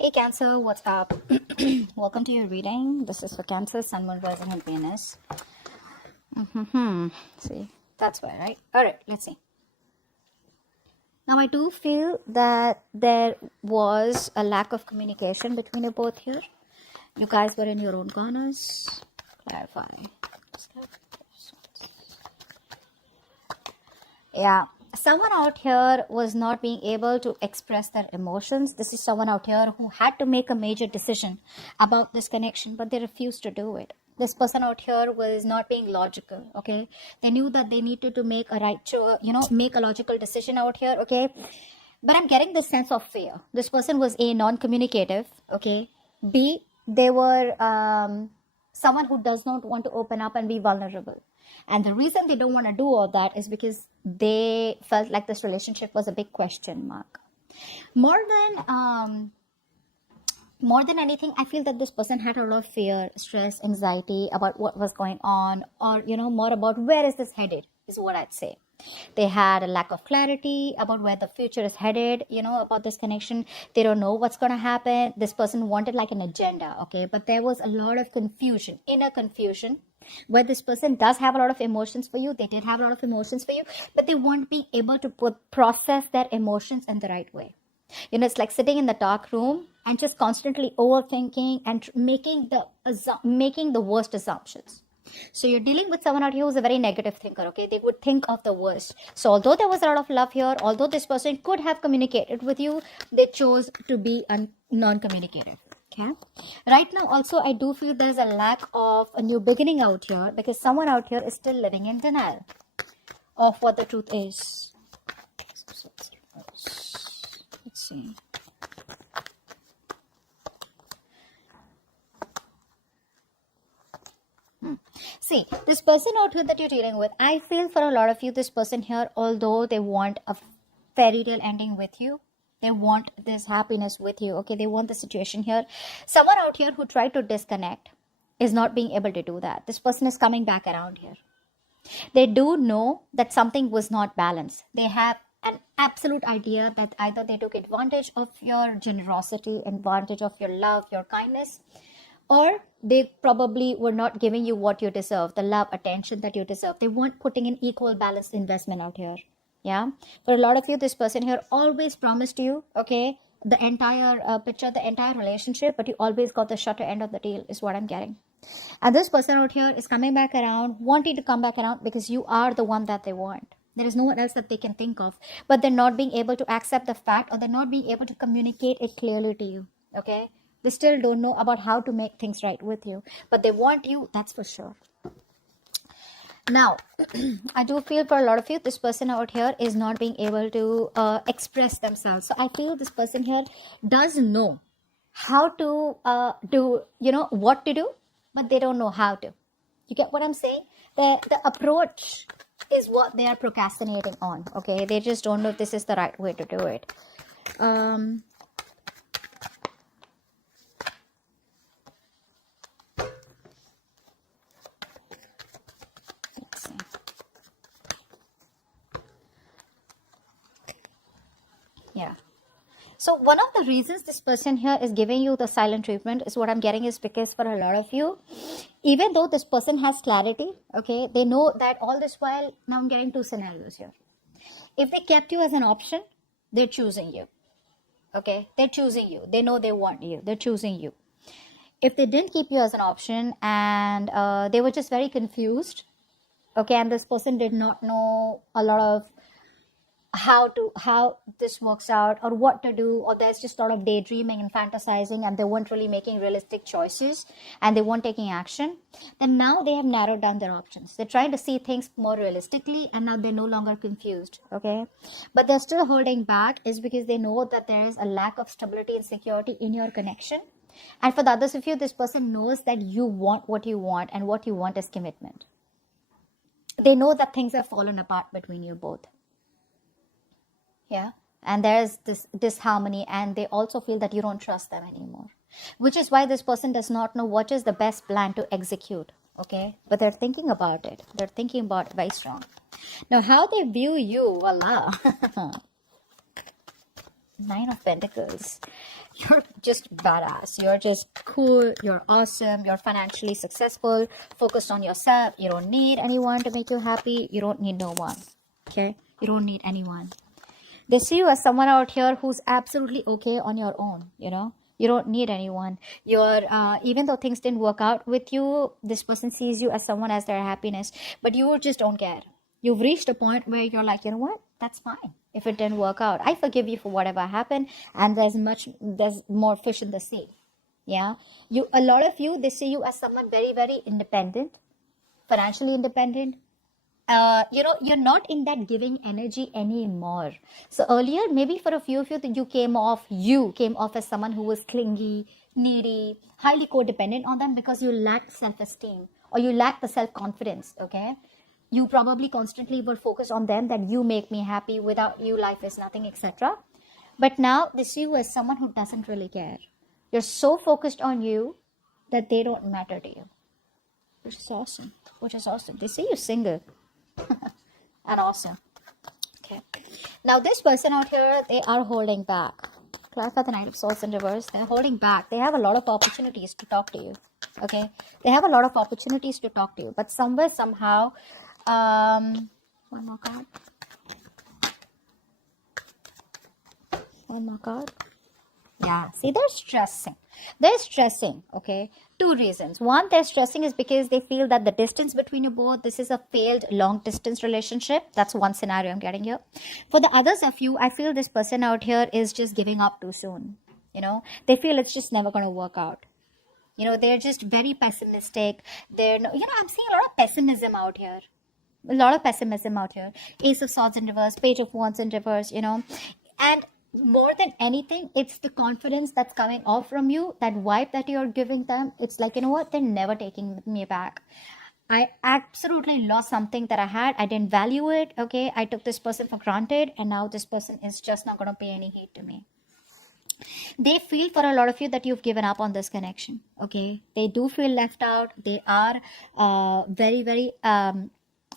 Hey Cancer, what's up? Welcome to your reading. This is for Cancer, Sun, Moon, Rising, and Venus. See, that's why, right? Alright, let's see. Now, I do feel that there was a lack of communication between you both here. You guys were in your own corners. Clarify. Yeah. Someone out here was not being able to express their emotions. This is someone out here who had to make a major decision about this connection, but they refused to do it. This person out here was not being logical, okay? They knew that they needed to make a right choice, make a logical decision out here, okay? But I'm getting this sense of fear. This person was A, non-communicative, okay? B, they were someone who does not want to open up and be vulnerable. And the reason they don't want to do all that is because they felt like this relationship was a big question mark. More than anything, I feel that this person had a lot of fear, stress, anxiety about what was going on, or more about where is this headed, is what I'd say. They had a lack of clarity about where the future is headed, about this connection. They don't know what's going to happen. This person wanted like an agenda, okay? But there was a lot of confusion, inner confusion, where this person does have a lot of emotions for you. They did have a lot of emotions for you, but they won't be able to process their emotions in the right way. It's like sitting in the dark room and just constantly overthinking and making the worst assumptions. So you're dealing with someone out here who's a very negative thinker, okay? They would think of the worst. So although there was a lot of love here, although this person could have communicated with you, they chose to be non-communicative, okay? Right now, also, I do feel there's a lack of a new beginning out here because someone out here is still living in denial of what the truth is. Let's see. See, this person out here that you're dealing with, I feel for a lot of you, this person here, although they want a fairy tale ending with you, they want this happiness with you, okay? They want the situation here. Someone out here who tried to disconnect is not being able to do that. This person is coming back around here. They do know that something was not balanced. They have an absolute idea that either they took advantage of your generosity, advantage of your love, your kindness, or they probably were not giving you what you deserve, the love, attention that you deserve. They weren't putting in equal balanced investment out here. Yeah. For a lot of you, this person here always promised you, okay, the entire picture, the entire relationship, but you always got the shorter end of the deal is what I'm getting. And this person out here is coming back around, wanting to come back around because you are the one that they want. There is no one else that they can think of, but they're not being able to accept the fact, or they're not being able to communicate it clearly to you, okay? They still don't know about how to make things right with you, but they want you, that's for sure. Now, I do feel for a lot of you, this person out here is not being able to express themselves. So I feel this person here does know how to do, what to do, but they don't know how to. You get what I'm saying? The approach is what they are procrastinating on, okay? They just don't know if this is the right way to do it. Yeah. So one of the reasons this person here is giving you the silent treatment is what I'm getting is because for a lot of you, even though this person has clarity, okay, they know that all this while, now I'm getting two scenarios here. If they kept you as an option, they're choosing you. Okay, they're choosing you. They know they want you. They're choosing you. If they didn't keep you as an option and they were just very confused, okay, and this person did not know a lot of how this works out or what to do, or there's just a lot of daydreaming and fantasizing and they weren't really making realistic choices and they weren't taking action, then now they have narrowed down their options. They're trying to see things more realistically and now they're no longer confused, okay? But they're still holding back is because they know that there is a lack of stability and security in your connection. And for the others of you, this person knows that you want what you want, and what you want is commitment. They know that things have fallen apart between you both. Yeah, and there's this disharmony, and they also feel that you don't trust them anymore, which is why this person does not know what is the best plan to execute, okay? But they're thinking about it. They're thinking about it very strong. Now, how they view you, voila. Nine of Pentacles. You're just badass. You're just cool. You're awesome. You're financially successful. Focused on yourself. You don't need anyone to make you happy. You don't need no one. Okay? You don't need anyone. They see you as someone out here who's absolutely okay on your own, you know? You don't need anyone. You're, even though things didn't work out with you, this person sees you as someone as their happiness, but you just don't care. You've reached a point where you're like, you know what? That's fine. If it didn't work out, I forgive you for whatever happened, and there's more fish in the sea. Yeah. A lot of you, they see you as someone very, very independent, financially independent. You're not in that giving energy anymore. So earlier, maybe for a few of you, you came off as someone who was clingy, needy, highly codependent on them because you lacked self-esteem or you lacked the self-confidence. Okay. You probably constantly were focused on them, that you make me happy, without you life is nothing, etc. But now they see you as someone who doesn't really care. You're so focused on you that they don't matter to you, which is awesome. They see you single and awesome. Okay, now this person out here, they are holding back. Clarify the Knight of Swords in reverse. They're holding back. They have a lot of opportunities to talk to you. Okay, they have a lot of opportunities to talk to you, but somewhere, somehow, one more card. Yeah, see, they're stressing. Okay, two reasons. One, they're stressing is because they feel that the distance between you both, this is a failed long distance relationship. That's one scenario I'm getting here. For the others of you, I feel this person out here is just giving up too soon. They feel it's just never going to work out. They're just very pessimistic. I'm seeing a lot of pessimism out here. Ace of Swords in reverse, Page of Wands in reverse, and more than anything, it's the confidence that's coming off from you, that vibe that you're giving them. It's like, you know what, they're never taking me back. I absolutely lost something that I had. I didn't value it. Okay, I took this person for granted, and now this person is just not going to pay any heed to me. They feel, for a lot of you, that you've given up on this connection. Okay, they do feel left out. They are very, very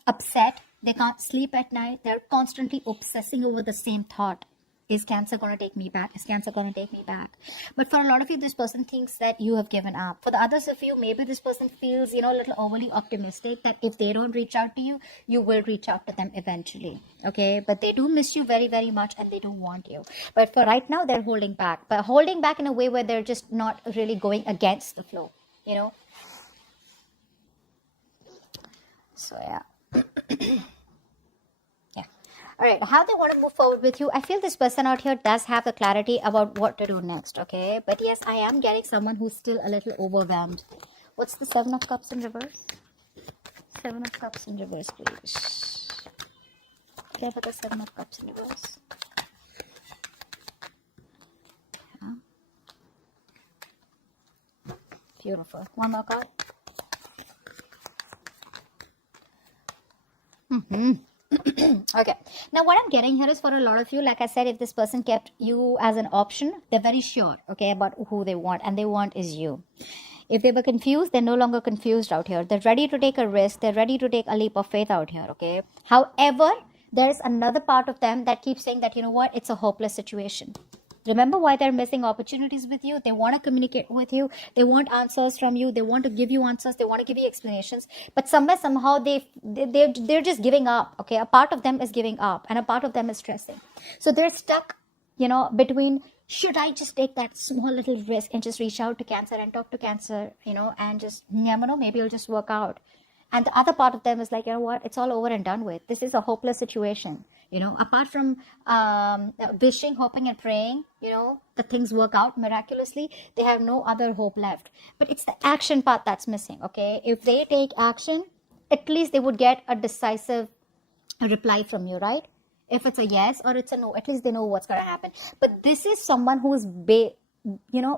upset. They can't sleep at night. They're constantly obsessing over the same thought. Is Cancer going to take me back? Is Cancer going to take me back? But for a lot of you, this person thinks that you have given up. For the others of you, maybe this person feels, a little overly optimistic that if they don't reach out to you, you will reach out to them eventually. Okay, but they do miss you very, very much, and they do want you. But for right now, they're holding back. But holding back in a way where they're just not really going against the flow, So, yeah. All right, how they want to move forward with you. I feel this person out here does have the clarity about what to do next, okay? But yes, I am getting someone who's still a little overwhelmed. What's the Seven of Cups in reverse? Seven of Cups in reverse, please. Okay, for the Seven of Cups in reverse. Yeah. Beautiful. One more card. Okay, now what I'm getting here is, for a lot of you, like I said, if this person kept you as an option, they're very sure, okay, about who they want, and they want is you. If they were confused, they're no longer confused out here. They're ready to take a risk. They're ready to take a leap of faith out here, okay? However, there's another part of them that keeps saying that, you know what, it's a hopeless situation. Remember why they're missing opportunities with you. They want to communicate with you. They want answers from you. They want to give you answers. They want to give you explanations. But somehow they're just giving up. Okay, a part of them is giving up, and a part of them is stressing. So they're stuck, between, should I just take that small little risk and just reach out to Cancer and talk to Cancer, and just, maybe it'll just work out. And the other part of them is like, you know what, it's all over and done with. This is a hopeless situation. Apart from wishing, hoping, and praying, that things work out miraculously, they have no other hope left. But it's the action part that's missing, okay? If they take action, at least they would get a decisive reply from you, right? If it's a yes or it's a no, at least they know what's going to happen. But this is someone who is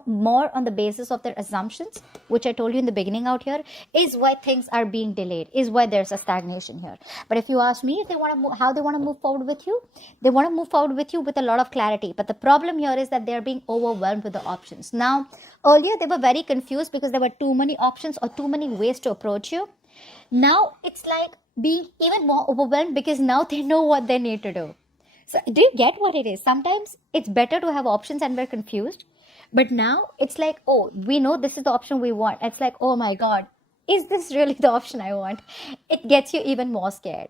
more on the basis of their assumptions, which I told you in the beginning out here, is why things are being delayed, is why there's a stagnation here. But if you ask me if they want to how they want to move forward with you, they want to move forward with you with a lot of clarity. But the problem here is that they're being overwhelmed with the options. Now, earlier they were very confused because there were too many options or too many ways to approach you. Now it's like being even more overwhelmed because now they know what they need to do. So do you get what it is? Sometimes it's better to have options and we're confused. But now it's like, oh, we know this is the option we want. It's like, oh my God, is this really the option I want? It gets you even more scared.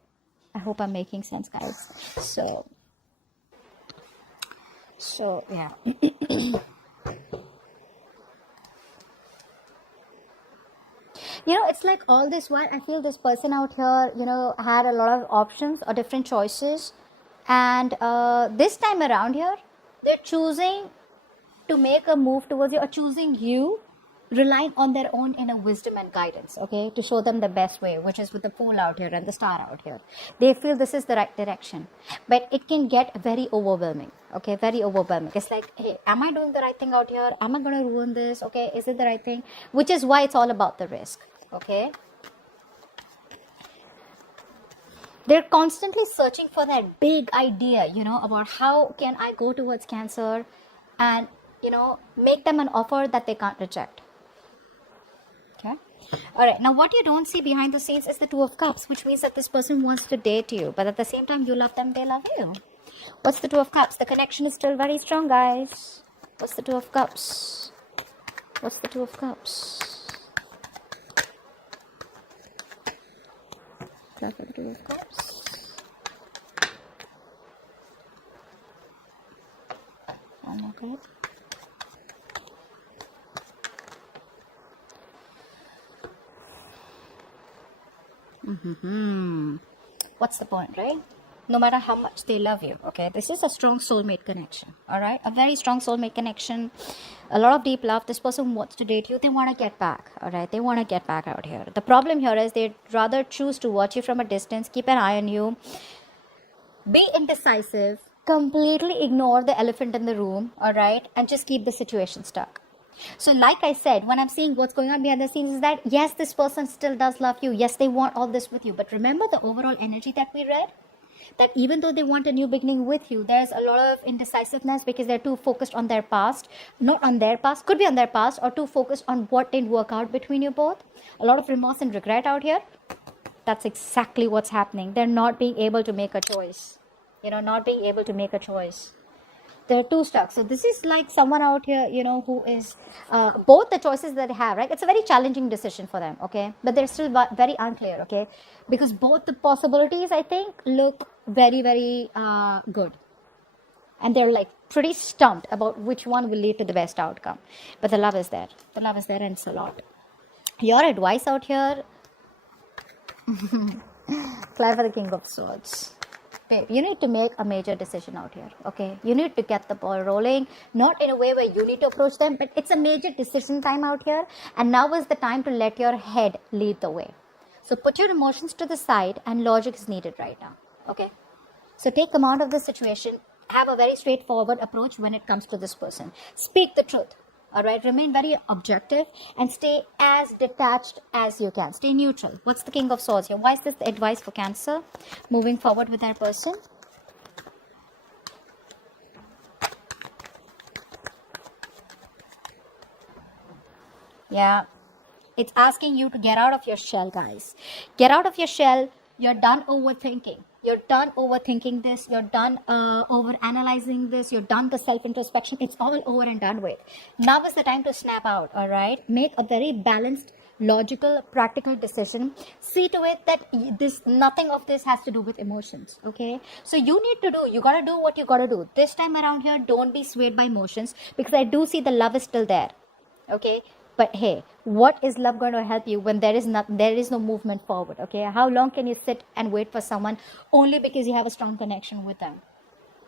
I hope I'm making sense, guys. So yeah. It's like all this while I feel this person out here, had a lot of options or different choices. And this time around here, they're choosing to make a move towards you or choosing you, relying on their own inner wisdom and guidance, okay, to show them the best way, which is with the Fool out here and the Star out here. They feel this is the right direction, but it can get very overwhelming, okay, very overwhelming. It's like, hey, am I doing the right thing out here? Am I going to ruin this? Okay, is it the right thing? Which is why it's all about the risk, okay. They're constantly searching for that big idea, about how can I go towards Cancer and, make them an offer that they can't reject. Okay. All right. Now, what you don't see behind the scenes is the Two of Cups, which means that this person wants to date you, but at the same time, you love them, they love you. What's the Two of Cups? The connection is still very strong, guys. What's the Two of Cups? What's the Two of Cups? Clarify the Two of Cups. One more card. What's the point, right? No matter how much they love you, okay? This is a strong soulmate connection, all right? A very strong soulmate connection, a lot of deep love. This person wants to date you. They want to get back, all right? They want to get back out here. The problem here is they'd rather choose to watch you from a distance, keep an eye on you, be indecisive, completely ignore the elephant in the room, all right? And just keep the situation stuck. So like I said, when I'm seeing what's going on behind the scenes is that, yes, this person still does love you. Yes, they want all this with you. But remember the overall energy that we read? That even though they want a new beginning with you, there's a lot of indecisiveness because they're too focused on their past. Not on their past, could be on their past, or too focused on what didn't work out between you both. A lot of remorse and regret out here. That's exactly what's happening. They're not being able to make a choice. Not being able to make a choice. They're too stuck. So this is like someone out here, who is both the choices that they have, right? It's a very challenging decision for them, okay? But they're still very unclear, okay? Because both the possibilities, I think, look very, very good. And they're like pretty stumped about which one will lead to the best outcome. But the love is there. The love is there, and it's a lot. Your advice out here, fly for the King of Swords. Babe, you need to make a major decision out here, okay? You need to get the ball rolling, not in a way where you need to approach them, but it's a major decision time out here, and now is the time to let your head lead the way. So put your emotions to the side, and logic is needed right now, okay? So take command of the situation, have a very straightforward approach when it comes to this person. Speak the truth. All right, remain very objective and stay as detached as you can. Stay neutral. What's the King of Swords here? Why is this the advice for Cancer moving forward with that person? Yeah, it's asking you to get out of your shell, guys. Get out of your shell. You're done overthinking. You're done overthinking this. You're done over analyzing this. You're done the self-introspection. It's all over and done with. Now is the time to snap out, all right? Make a very balanced, logical, practical decision. See to it that nothing of this has to do with emotions, okay? So you got to do what you got to do. This time around here, don't be swayed by emotions, because I do see the love is still there, okay? But hey, what is love going to help you when there is no movement forward, okay? How long can you sit and wait for someone only because you have a strong connection with them?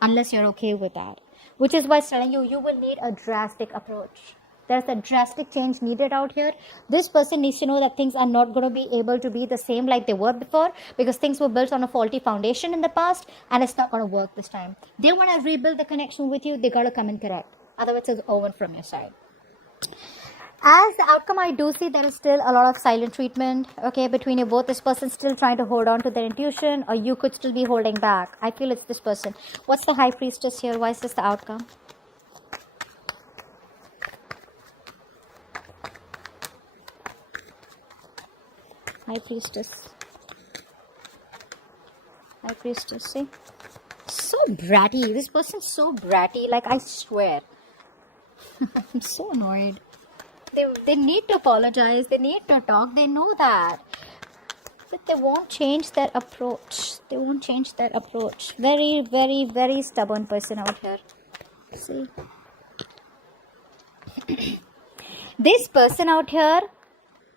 Unless you're okay with that. Which is why I'm telling you, you will need a drastic approach. There's a drastic change needed out here. This person needs to know that things are not going to be able to be the same like they were before, because things were built on a faulty foundation in the past, and it's not going to work this time. They want to rebuild the connection with you. They got to come and correct. Otherwise, it's over from your side. As the outcome, I do see there is still a lot of silent treatment, okay, between you both. This person still trying to hold on to their intuition, or you could still be holding back. I feel it's this person. What's the High Priestess here? Why is this the outcome? High Priestess. High Priestess, see? So bratty. This person's so bratty. Like, I swear. I'm so annoyed. They need to apologize. They need to talk. They know that. But they won't change their approach. They won't change their approach. Very, very, very stubborn person out here. See? This person out here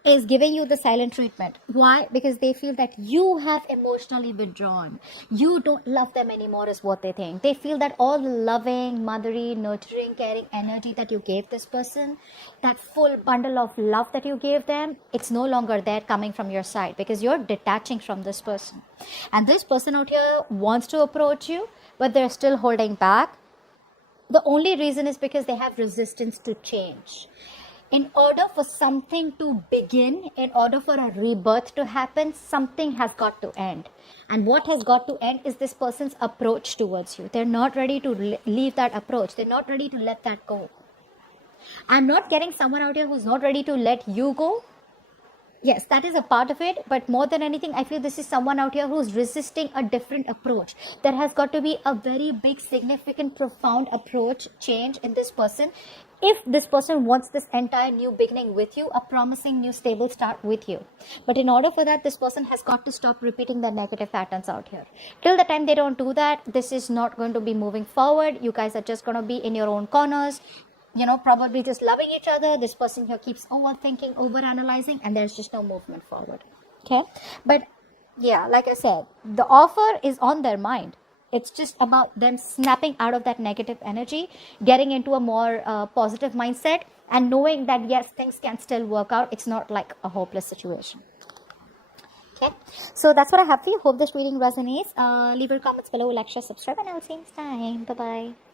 is giving you the silent treatment. Why? Because they feel that you have emotionally withdrawn. You don't love them anymore is what they think. They feel that all the loving, mothery, nurturing, caring energy that you gave this person, that full bundle of love that you gave them, it's no longer there coming from your side because you're detaching from this person. And this person out here wants to approach you, but they're still holding back. The only reason is because they have resistance to change. In order for something to begin, in order for a rebirth to happen, something has got to end. And what has got to end is this person's approach towards you. They're not ready to leave that approach. They're not ready to let that go. I'm not getting someone out here who's not ready to let you go. Yes, that is a part of it, but more than anything, I feel this is someone out here who's resisting a different approach. There has got to be a very big, significant, profound approach change in this person. If this person wants this entire new beginning with you, a promising new stable start with you. But in order for that, this person has got to stop repeating the negative patterns out here. Till the time they don't do that, this is not going to be moving forward. You guys are just going to be in your own corners. You know, probably just loving each other. This person here keeps overthinking, overanalyzing, and there's just no movement forward. Okay? But yeah, like I said, the offer is on their mind. It's just about them snapping out of that negative energy, getting into a more positive mindset, and knowing that yes, things can still work out. It's not like a hopeless situation. Okay, so that's what I have for you. Hope this reading resonates. Leave your comments below, like, share, subscribe, and I'll see you next time. Bye bye.